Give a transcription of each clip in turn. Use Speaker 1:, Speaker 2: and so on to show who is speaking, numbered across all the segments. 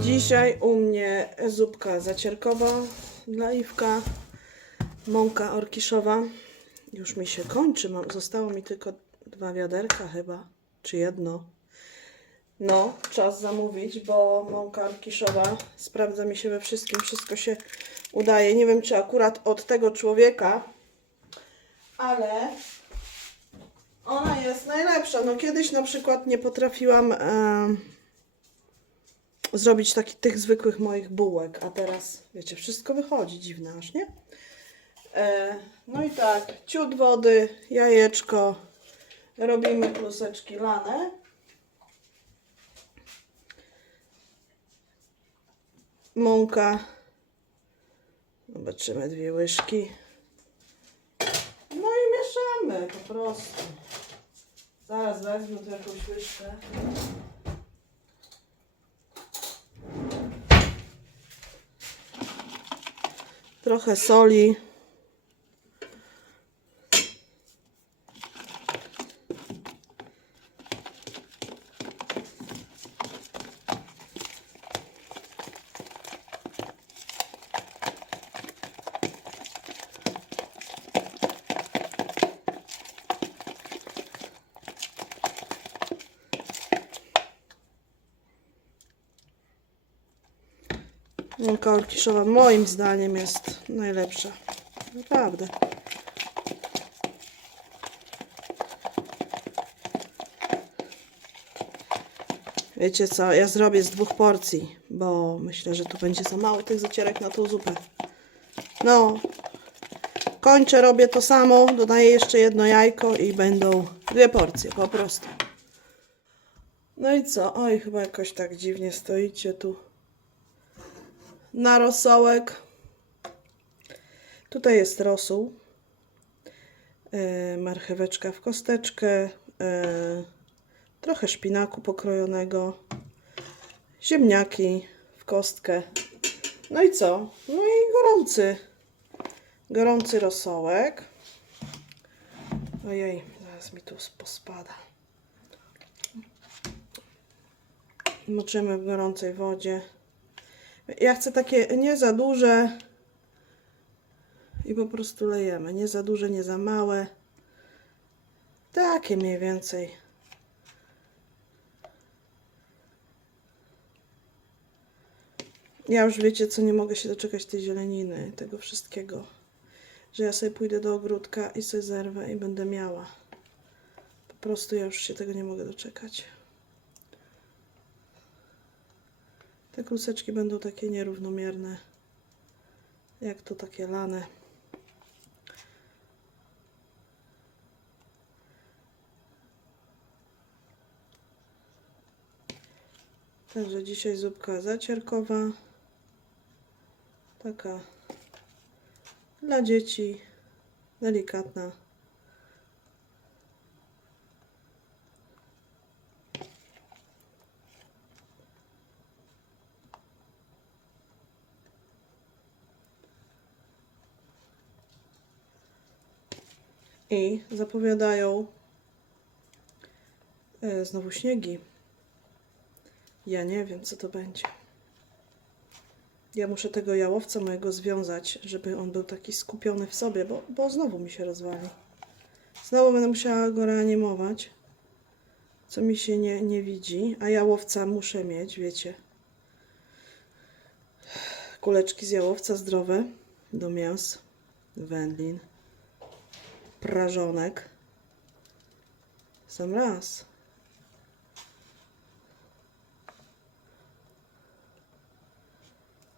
Speaker 1: Dzisiaj u mnie zupka zacierkowa dla Iwka, mąka orkiszowa. Już mi się kończy, mam, zostało mi tylko dwa wiaderka chyba, czy jedno. No, czas zamówić, bo mąka orkiszowa sprawdza mi się we wszystkim, wszystko się udaje. Nie wiem, czy akurat od tego człowieka, ale ona jest najlepsza. No kiedyś na przykład nie potrafiłam... em, zrobić taki, tych zwykłych moich bułek, a teraz, wiecie, wszystko wychodzi dziwne aż, nie? E, no i tak, ciut wody, jajeczko, robimy kluseczki lane. Mąka, zobaczymy dwie łyżki. No i mieszamy po prostu. Zaraz wezmę tu jakąś łyżkę. trochę soli. Mąka orkiszowa moim zdaniem jest najlepsza. Naprawdę. Wiecie co, ja zrobię z dwóch porcji, bo myślę, że tu będzie za mało tych zacierek na tą zupę. No, kończę, robię to samo, dodaję jeszcze jedno jajko i będą dwie porcje, po prostu. No i co? Oj, chyba jakoś tak dziwnie stoicie tu na rosołek. Tutaj jest rosół. E, marcheweczka w kosteczkę. E, trochę szpinaku pokrojonego. Ziemniaki w kostkę. No i co? No i gorący. Gorący rosołek. Ojej, zaraz mi tu pospada. Moczymy w gorącej wodzie. Ja chcę takie nie za duże i po prostu lejemy. Nie za duże, nie za małe. Takie mniej więcej. Ja już wiecie co, nie mogę się doczekać tej zieleniny, tego wszystkiego. Że ja sobie pójdę do ogródka i sobie zerwę i będę miała. Po prostu ja już się tego nie mogę doczekać. Te kluseczki będą takie nierównomierne, jak to takie lane. Także dzisiaj zupka zacierkowa. Taka dla dzieci, delikatna. I zapowiadają e, znowu śniegi. Ja nie wiem, co to będzie. Ja muszę tego jałowca mojego związać, żeby on był taki skupiony w sobie, bo, bo znowu mi się rozwali. Znowu będę musiała go reanimować, co mi się nie, nie widzi, a jałowca muszę mieć, wiecie. Kuleczki z jałowca zdrowe do mięs, wędlin prażonek. Sam raz.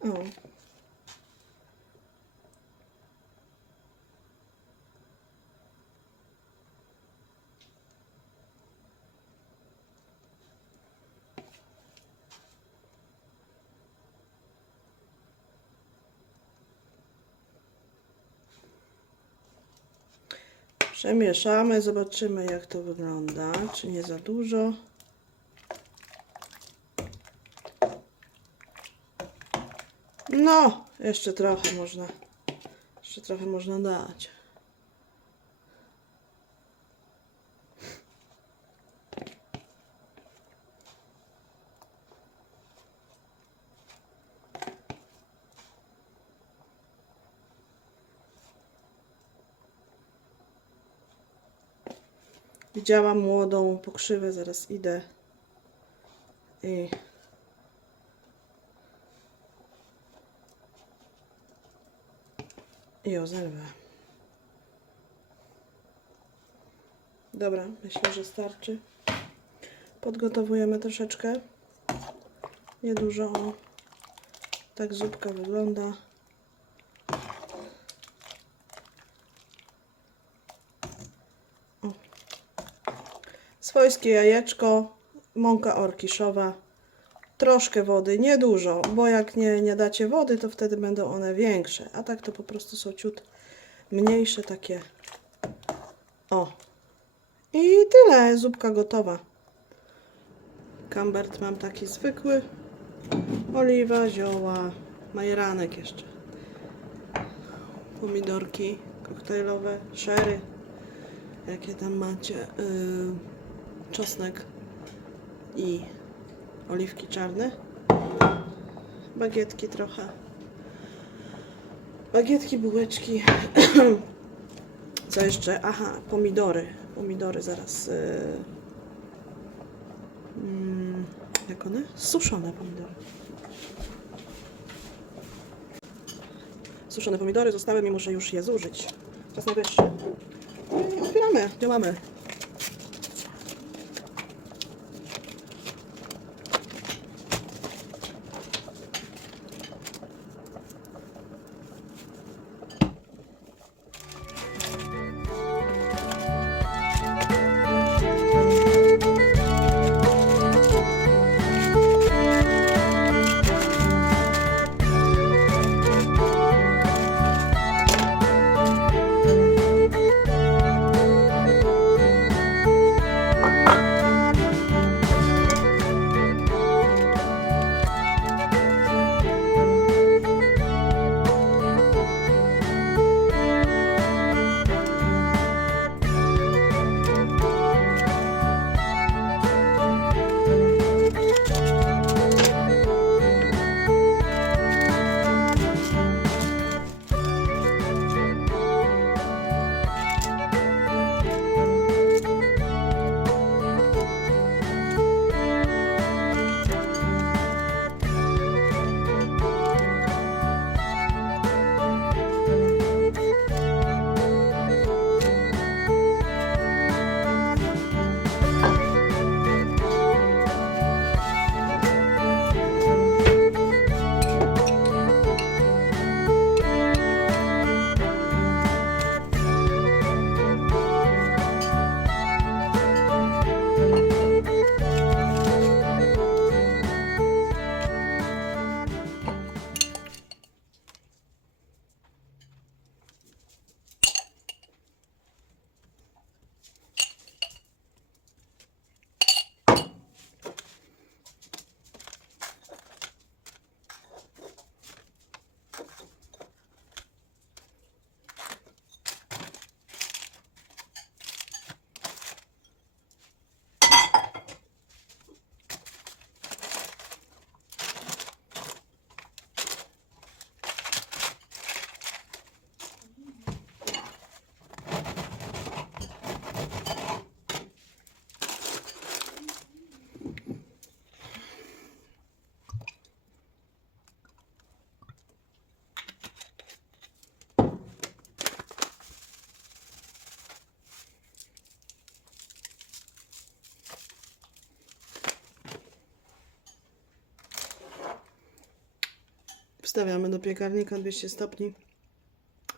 Speaker 1: O. Przemieszamy, zobaczymy jak to wygląda, czy nie za dużo. No, jeszcze trochę można, jeszcze trochę można dać. Widziałam młodą pokrzywę, zaraz idę i i ją zerwę. Dobra, myślę, że starczy. Podgotowujemy troszeczkę. Niedużo. Tak zupka wygląda. Swojskie jajeczko, mąka orkiszowa, troszkę wody, niedużo, bo jak nie, nie dacie wody, to wtedy będą one większe, a tak to po prostu są ciut mniejsze takie. O. I tyle, zupka gotowa. Kambert mam taki zwykły. Oliwa, zioła, majeranek jeszcze. Pomidorki koktajlowe, szery. Jakie tam macie? Yy, czosnek i oliwki czarne. Bagietki trochę. Bagietki, bułeczki. Co jeszcze? Aha, pomidory. Pomidory zaraz. Yy, mm, jak one? Suszone pomidory. Suszone pomidory zostały mi, muszę już je zużyć. Czas najwyższy. Otwieramy, działamy. Wstawiamy do piekarnika 200 stopni.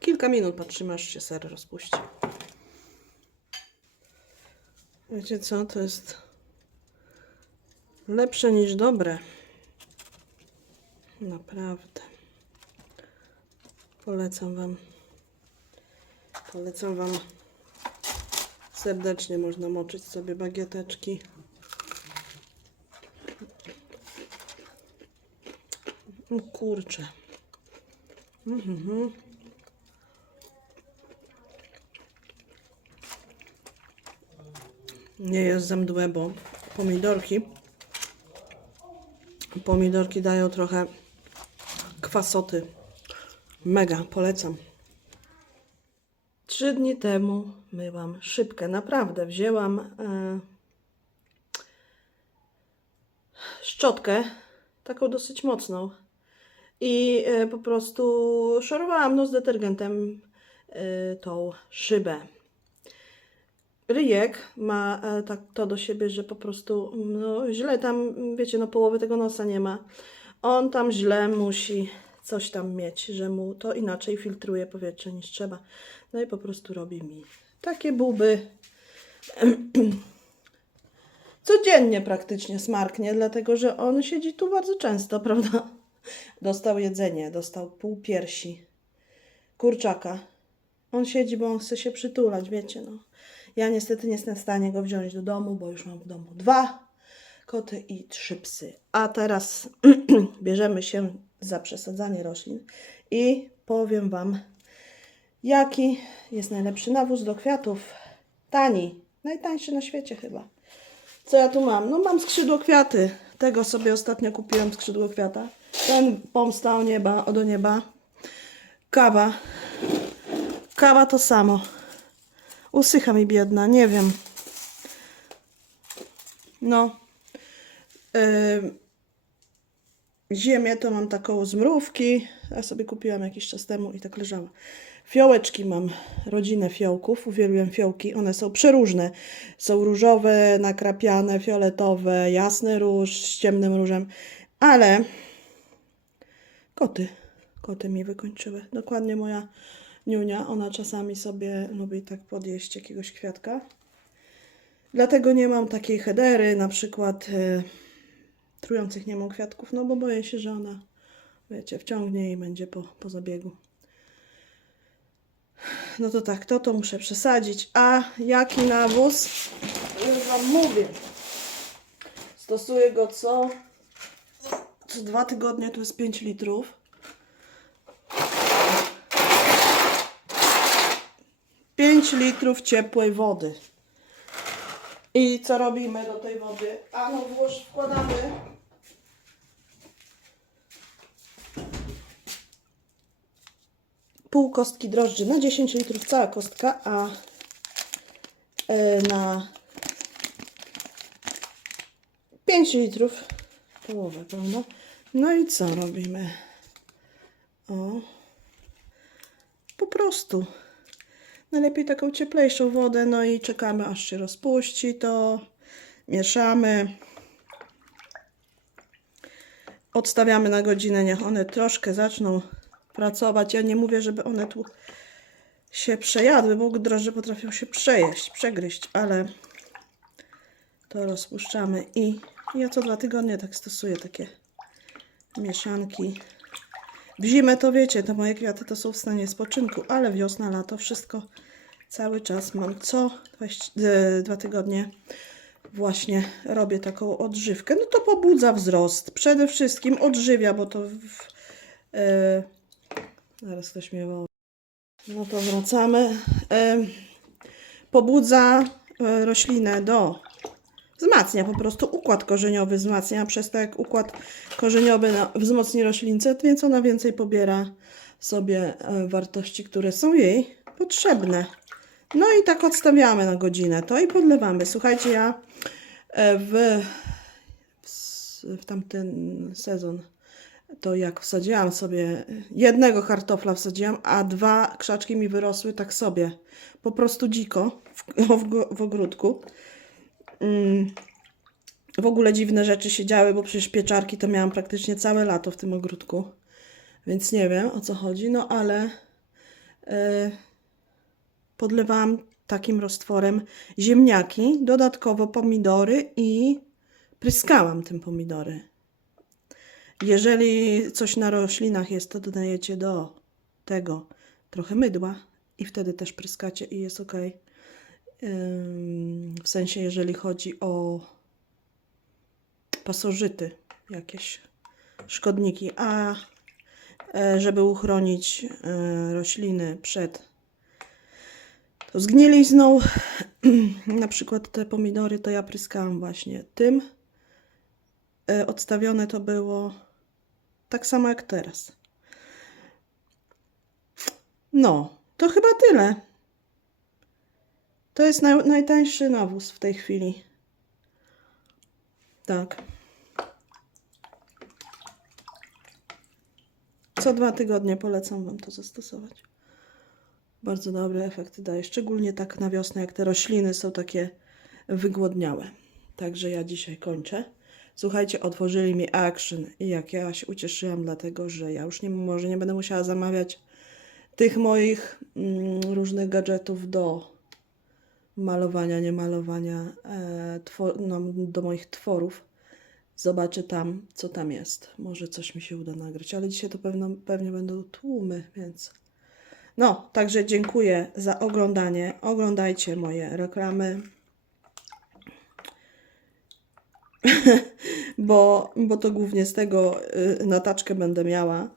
Speaker 1: Kilka minut patrzymy, aż się ser rozpuści. Wiecie co? To jest lepsze niż dobre. Naprawdę. Polecam Wam. Polecam Wam serdecznie. Można moczyć sobie bagieteczki. Kurczę. Mhm. Nie jest za mdłe, bo pomidorki pomidorki dają trochę kwasoty. Mega, polecam. Trzy dni temu myłam szybkę, naprawdę. Wzięłam e, szczotkę, taką dosyć mocną i e, po prostu szorowałam no, z detergentem e, tą szybę. Ryjek ma e, tak to do siebie, że po prostu no, źle tam, wiecie, no połowy tego nosa nie ma. On tam źle musi coś tam mieć, że mu to inaczej filtruje powietrze niż trzeba. No i po prostu robi mi takie buby. Codziennie praktycznie smarknie, dlatego że on siedzi tu bardzo często, prawda? Dostał jedzenie, dostał pół piersi, kurczaka. On siedzi, bo on chce się przytulać, wiecie, no. Ja niestety nie jestem w stanie go wziąć do domu, bo już mam w domu dwa koty i trzy psy. A teraz bierzemy się za przesadzanie roślin i powiem Wam, jaki jest najlepszy nawóz do kwiatów. Tani, najtańszy na świecie chyba. Co ja tu mam? No mam skrzydło kwiaty. Tego sobie ostatnio kupiłem skrzydło kwiata. Ten pomsta o nieba, o do nieba. Kawa. Kawa to samo. Usycha mi biedna, nie wiem. No. Ym, ziemię to mam taką z mrówki. Ja sobie kupiłam jakiś czas temu i tak leżała. Fiołeczki mam, rodzinę fiołków. Uwielbiam fiołki. One są przeróżne. Są różowe, nakrapiane, fioletowe, jasny róż z ciemnym różem. Ale koty. Koty mi wykończyły. Dokładnie moja niunia. Ona czasami sobie lubi tak podjeść jakiegoś kwiatka. Dlatego nie mam takiej hedery, na przykład y, trujących nie mam kwiatków, no bo boję się, że ona, wiecie, wciągnie i będzie po, po zabiegu. No to tak, to to muszę przesadzić. A jaki nawóz? Już Wam mówię. Stosuję go co? Dwa tygodnie to jest 5 litrów. 5 litrów ciepłej wody. I co robimy do tej wody? A no włóż, wkładamy pół kostki drożdży na 10 litrów cała kostka, a e, na 5 litrów połowę, prawda? No i co robimy? O, po prostu najlepiej taką cieplejszą wodę, no i czekamy aż się rozpuści to, mieszamy. Odstawiamy na godzinę, niech one troszkę zaczną pracować. Ja nie mówię, żeby one tu się przejadły, bo drożdże potrafią się przejeść, przegryźć, ale to rozpuszczamy i ja co dwa tygodnie tak stosuję takie mieszanki. W zimę to wiecie, te moje kwiaty to są w stanie spoczynku, ale wiosna, lato, wszystko cały czas mam co 20, dwa tygodnie właśnie robię taką odżywkę. No to pobudza wzrost. Przede wszystkim odżywia, bo to w, e, zaraz ktoś mnie woła. No to wracamy. E, pobudza e, roślinę do wzmacnia po prostu układ korzeniowy wzmacnia, przez to jak układ korzeniowy wzmocni roślince, więc ona więcej pobiera sobie e, wartości, które są jej potrzebne. No i tak odstawiamy na godzinę to i podlewamy. Słuchajcie, ja e, w, w tamten sezon to jak wsadziłam sobie jednego kartofla wsadziłam, a dwa krzaczki mi wyrosły tak sobie, po prostu dziko w, w, w ogródku. Mm, w ogóle dziwne rzeczy się działy, bo przecież pieczarki to miałam praktycznie całe lato w tym ogródku. Więc nie wiem o co chodzi, no ale e, podlewałam takim roztworem ziemniaki, dodatkowo pomidory i pryskałam tym pomidory. Jeżeli coś na roślinach jest, to dodajecie do tego trochę mydła i wtedy też pryskacie i jest ok. W sensie, jeżeli chodzi o pasożyty, jakieś szkodniki, a e, żeby uchronić e, rośliny przed zgnilizną. Na przykład te pomidory to ja pryskałam właśnie tym. E, Odstawione to było tak samo jak teraz. No, to chyba tyle. To jest naj, najtańszy nawóz w tej chwili. Tak. Co dwa tygodnie polecam Wam to zastosować. Bardzo dobry efekt daje, szczególnie tak na wiosnę, jak te rośliny są takie wygłodniałe. Także ja dzisiaj kończę. Słuchajcie, otworzyli mi Action i jak ja się ucieszyłam, dlatego że ja już nie, może nie będę musiała zamawiać tych moich mm, różnych gadżetów do malowania, nie malowania, e, no, do moich tworów. Zobaczę tam, co tam jest. Może coś mi się uda nagrać, ale dzisiaj to pewno, pewnie będą tłumy, więc. No, także dziękuję za oglądanie. Oglądajcie moje reklamy. bo, bo to głównie z tego y, nataczkę będę miała.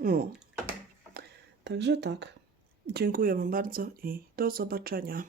Speaker 1: No. Także tak. Dziękuję Wam bardzo i do zobaczenia.